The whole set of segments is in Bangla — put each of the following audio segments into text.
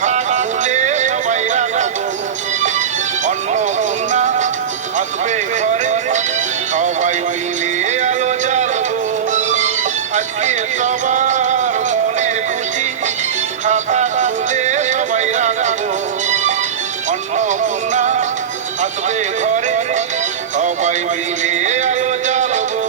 খাতা খুলে সবাই রাখবো, অন্নপূর্ণা আসবে ঘরে, সবাই মিলে আলো জ্বালবো। আজকে সবার মনের খুশি, খাতা খুলে সবাই রাখবো, অন্নপূর্ণা আসবে ঘরে, সবাই মিলে আলো জ্বালবো।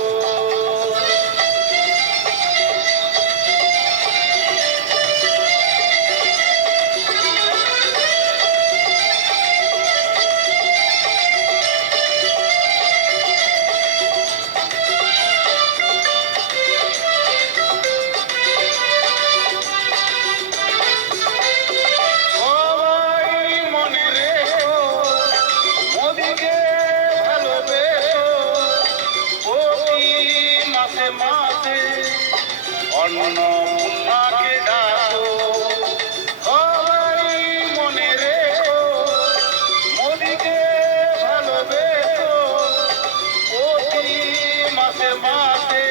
অন্নপূর্ণাকে ডাকো, সবাই মনে রেখো, মোদিকে ভালোবেসো, প্রতি মাসে মাসে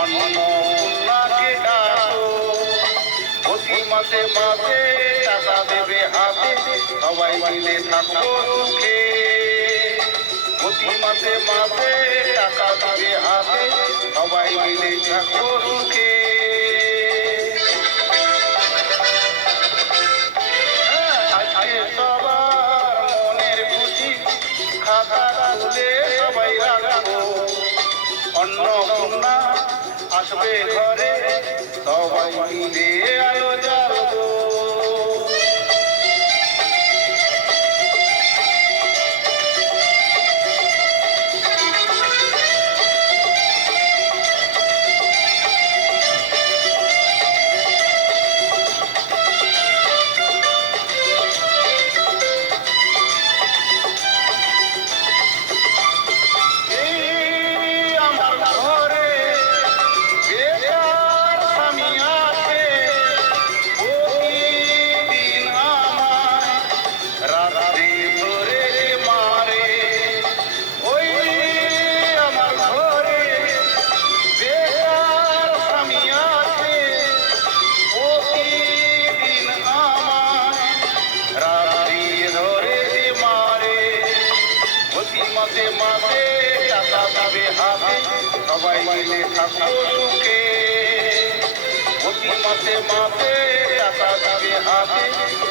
অন্নপূর্ণাকে ডাকো। প্রতি মাসে মাসে টাকা দেবে হাতে, সবাই মিলে থাকো সুখে। প্রতি মাসে মাসে টাকা দেবে হাতে, সবাই মিলে থাকো সুখে। আজকে সবার মনের খুশি, খাতা খুলে সবাই রাখবো, অন্নপূর্ণা আসবে ঘরে, সবাই মিলে আলো জ্বালবো। মাসে মাসে টাকা পাবে হাতে, সবাই মিলে থাকো সুখে। প্রতি মাসে মাসে টাকা পাবে হাতে,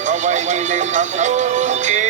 সবাই মিলে থাকো সুখে।